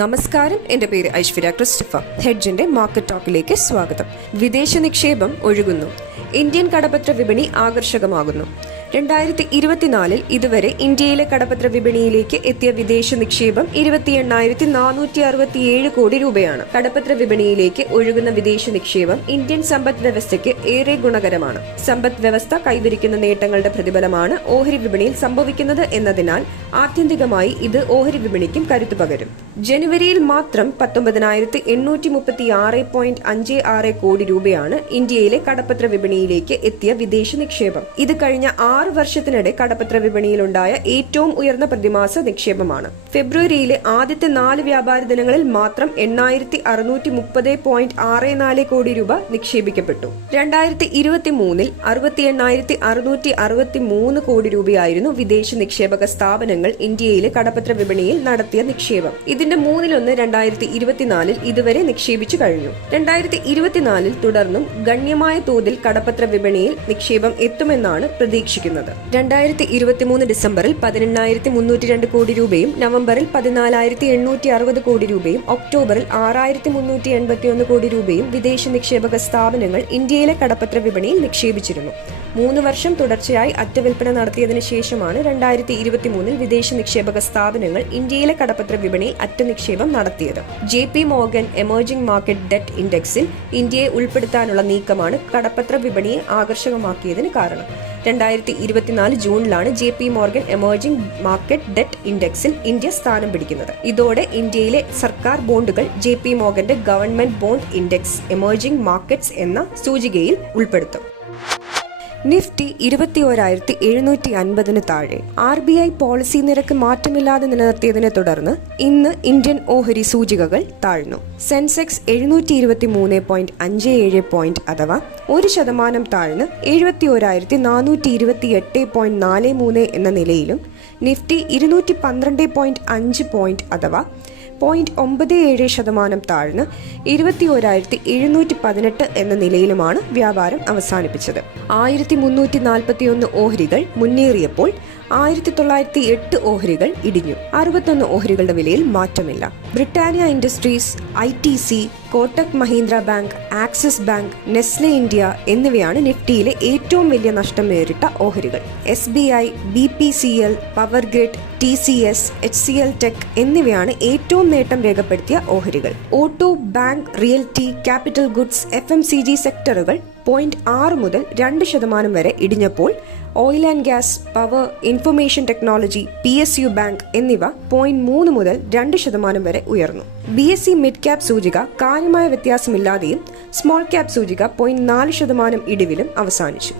നമസ്കാരം. എന്റെ പേര് ഐശ്വര്യ ക്രിസ്റ്റഫ ഹെഡ്ജിന്റെ മാർക്കറ്റ് ടോക്കിലേക്ക് സ്വാഗതം. വിദേശ നിക്ഷേപം ഒഴുകുന്നു. ഇന്ത്യൻ കടപ്പത്ര വിപണി ആകർഷകമാകുന്നു. രണ്ടായിരത്തി ഇരുപത്തിനാലിൽ ഇതുവരെ ഇന്ത്യയിലെ കടപ്പത്ര വിപണിയിലേക്ക് എത്തിയ വിദേശ നിക്ഷേപം ഇരുപത്തി എണ്ണായിരത്തി നാനൂറ്റി അറുപത്തിയേഴ് കോടി രൂപയാണ്. കടപ്പത്ര വിപണിയിലേക്ക് ഒഴുകുന്ന വിദേശ നിക്ഷേപം ഇന്ത്യൻ സമ്പദ് വ്യവസ്ഥയ്ക്ക് ഏറെ ഗുണകരമാണ്. സമ്പദ് വ്യവസ്ഥ കൈവരിക്കുന്ന നേട്ടങ്ങളുടെ പ്രതിഫലമാണ് ഓഹരി വിപണിയിൽ സംഭവിക്കുന്നത് എന്നതിനാൽ ആത്യന്തികമായി ഇത് ഓഹരി വിപണിക്കും കരുത്തു പകരും. ജനുവരിയിൽ മാത്രം പത്തൊമ്പതിനായിരത്തി എണ്ണൂറ്റി മുപ്പത്തി ആറ് പോയിന്റ് അഞ്ച് ആറ് കോടി രൂപയാണ് ഇന്ത്യയിലെ കടപ്പത്ര വിപണിയിലേക്ക് എത്തിയ വിദേശ നിക്ഷേപം. ഇത് കഴിഞ്ഞ ആറ് വർഷത്തിനിടെ കടപ്പത്ര വിപണിയിലുണ്ടായ ഏറ്റവും ഉയർന്ന പ്രതിമാസ നിക്ഷേപമാണ്. ഫെബ്രുവരിയിലെ ആദ്യത്തെ നാല് വ്യാപാര ദിനങ്ങളിൽ മാത്രം എണ്ണായിരത്തി അറുന്നൂറ്റി മുപ്പത് പോയിന്റ് ആറ് നാല് കോടി രൂപ നിക്ഷേപിക്കപ്പെട്ടു. രണ്ടായിരത്തി ഇരുപത്തി മൂന്നിൽ അറുപത്തി എണ്ണായിരത്തി അറുന്നൂറ്റി അറുപത്തി മൂന്ന് കോടി രൂപയായിരുന്നു വിദേശ നിക്ഷേപക സ്ഥാപനങ്ങൾ ഇന്ത്യയിലെ കടപ്പത്ര വിപണിയിൽ നടത്തിയ നിക്ഷേപം. ഇതിന്റെ മൂന്നിലൊന്ന് രണ്ടായിരത്തി ഇരുപത്തിനാലിൽ ഇതുവരെ നിക്ഷേപിച്ചു കഴിഞ്ഞു. രണ്ടായിരത്തി ഇരുപത്തിനാലിൽ തുടർന്നും ഗണ്യമായ തോതിൽ കടപ്പത്ര വിപണിയിൽ നിക്ഷേപം എത്തുമെന്നാണ് പ്രതീക്ഷിക്കുന്നത്. രണ്ടായിരത്തി ഇരുപത്തിമൂന്ന് ഡിസംബറിൽ പതിനെണ്ണായിരത്തി മുന്നൂറ്റി രണ്ട് കോടി രൂപയും നവംബറിൽ പതിനാലായിരത്തി എണ്ണൂറ്റി അറുപത് കോടി രൂപയും ഒക്ടോബറിൽ ആറായിരത്തി മുന്നൂറ്റി എൺപത്തിയൊന്ന് കോടി രൂപയും വിദേശ നിക്ഷേപക സ്ഥാപനങ്ങൾ ഇന്ത്യയിലെ കടപ്പത്ര വിപണിയിൽ നിക്ഷേപിച്ചിരുന്നു. മൂന്ന് വർഷം തുടർച്ചയായി അറ്റവിൽപ്പന നടത്തിയതിനു ശേഷമാണ് രണ്ടായിരത്തി ഇരുപത്തിമൂന്നിൽ വിദേശ നിക്ഷേപക സ്ഥാപനങ്ങൾ ഇന്ത്യയിലെ കടപ്പത്ര വിപണിയിൽ അറ്റ നിക്ഷേപം നടത്തിയത്. J P Morgan emerging market debt ഇൻഡെക്സിൽ ഇന്ത്യയെ ഉൾപ്പെടുത്താനുള്ള നീക്കമാണ് കടപ്പത്ര വിപണിയെ ആകർഷകമാക്കിയതിന് കാരണം. രണ്ടായിരത്തി ഇരുപത്തിനാല് ജൂണിലാണ് J P Morgan emerging market debt ഇൻഡെക്സിൽ India സ്ഥാനം പിടിക്കുന്നത്. ഇതോടെ ഇന്ത്യയിലെ സർക്കാർ ബോണ്ടുകൾ J P മോർഗന്റെ government bond index emerging markets എന്ന സൂചികയിൽ ഉൾപ്പെടുത്തും. നിഫ്റ്റി ഇരുപത്തി ഒരായിരത്തി എഴുന്നൂറ്റി അൻപതിന് താഴെ. ആർ ബി ഐ പോളിസി നിരക്ക് മാറ്റമില്ലാതെ നിലനിർത്തിയതിനെ തുടർന്ന് ഇന്ന് ഇന്ത്യൻ ഓഹരി സൂചികകൾ താഴ്ന്നു. സെൻസെക്സ് എഴുന്നൂറ്റി ഇരുപത്തി മൂന്ന് പോയിന്റ് അഞ്ച് ഏഴ് പോയിന്റ് അഥവാ ഒരു ശതമാനം താഴ്ന്ന് എഴുപത്തി ഒരായിരത്തി നാനൂറ്റി ഇരുപത്തി എട്ട് പോയിന്റ് നാല് മൂന്ന് എന്ന നിലയിലും നിഫ്റ്റി ഇരുന്നൂറ്റി പന്ത്രണ്ട് പോയിന്റ് അഞ്ച് പോയിന്റ് അഥവാ പോയിന്റ് ഒമ്പത് ഏഴ് ശതമാനം താഴ്ന്ന് ഇരുപത്തി ഓരായിരത്തി എഴുന്നൂറ്റി പതിനെട്ട് എന്ന നിലയിലുമാണ് വ്യാപാരം അവസാനിപ്പിച്ചത്. ആയിരത്തി മുന്നൂറ്റി നാൽപ്പത്തിയൊന്ന് ഓഹരികൾ മുന്നേറിയപ്പോൾ ആയിരത്തി തൊള്ളായിരത്തി എട്ട് ഓഹരികൾ ഇടിഞ്ഞു. അറുപത്തൊന്ന് ഓഹരികളുടെ വിലയിൽ മാറ്റമില്ല. Britannia industries I T C Kotak Mahindra bank Axis bank Nestle India എന്നിവയാണ് നിഫ്റ്റിയിലെ ഏറ്റവും വലിയ നഷ്ടം നേരിട്ട ഓഹരികൾ. S B I B P C L power grid T C S H C L tech എന്നിവയാണ് ഏറ്റവും നേട്ടം രേഖപ്പെടുത്തിയ ഓഹരികൾ. Auto bank realty capital goods F M C G സെക്ടറുകൾ point ആറ് മുതൽ രണ്ട് ശതമാനം വരെ ഇടിഞ്ഞപ്പോൾ oil and gas power information technology P S U bank എന്നിവ പോയിന്റ് മൂന്ന് മുതൽ രണ്ട് ശതമാനം വരെ ഉയർന്നു. B S E mid cap സൂചിക കാര്യമായ വ്യത്യാസമില്ലാതെയും സ്മോൾ ക്യാപ് സൂചിക പോയിന്റ് നാല് ശതമാനം ഇടിവിലും അവസാനിച്ചു.